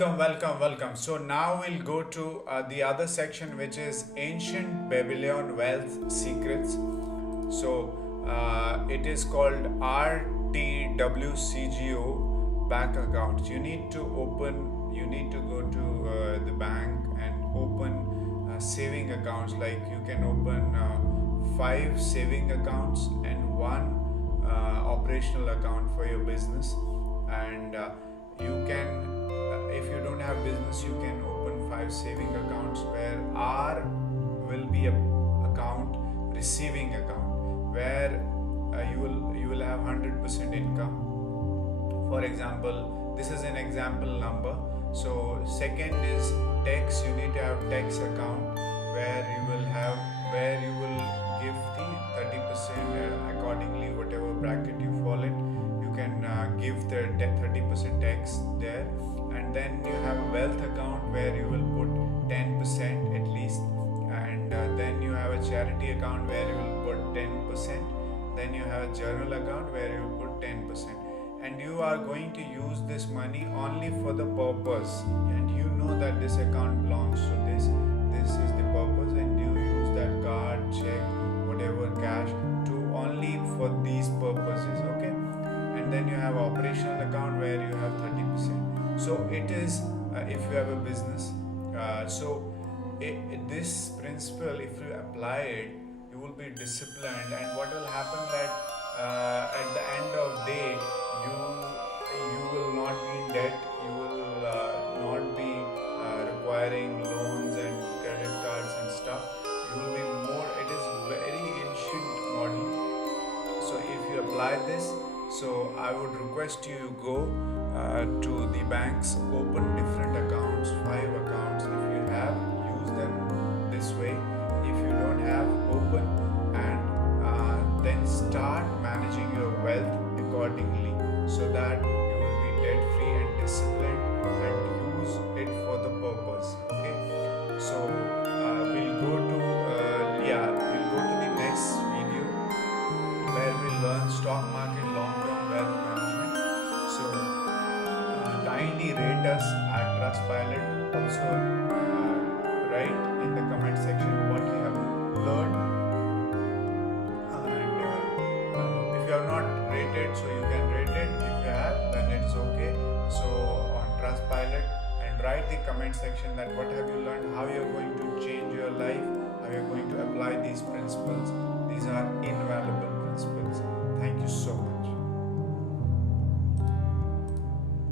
Welcome. So now we'll go to the other section, which is ancient Babylon wealth secrets. So it is called RTWCGO bank account. You need to go to the bank and open saving accounts. Like you can open five saving accounts and one operational account for your business, and you can if you don't have business, you can open five saving accounts, where R will be a account receiving account, where you will have 100% income. For example, this is an example number. So second is tax. You need to have tax account, where you will give the 30% accordingly, whatever bracket you fall in. You can give the 30% tax there. And then you have a wealth account, where you will put 10% at least. And then you have a charity account, where you will put 10%. Then you have a journal account, where you will put 10%. And you are going to use this money only for the purpose, and you know that this account belongs to this is the purpose, and you use that card, check, whatever cash to only for these purposes. Okay. And then you have operational account, where you have 30%. So it is if you have a business. This principle, if you apply it, you will be disciplined. And what will happen that at the end of day, you will not be in debt. You will not be requiring loans and credit cards and stuff. You will be more. It is very ancient model. So if you apply this, so I would request you go to the banks, open different accounts, five accounts. If you have, use them this way. If you don't have, open, and then start managing your wealth accordingly, so that you will be debt free and disciplined, and use it for the purpose. Okay. So we'll go to the next video, where we learn stock market long-term wealth management. So kindly rate us at Trustpilot. Also write in the comment section what you have learned. And if you have not rated, so you can rate it. If you have, then it's okay. So on Trustpilot, and write the comment section that what have you learned, how you're going to change your life, how you're going to apply these principles. These are invaluable principles. Thank you so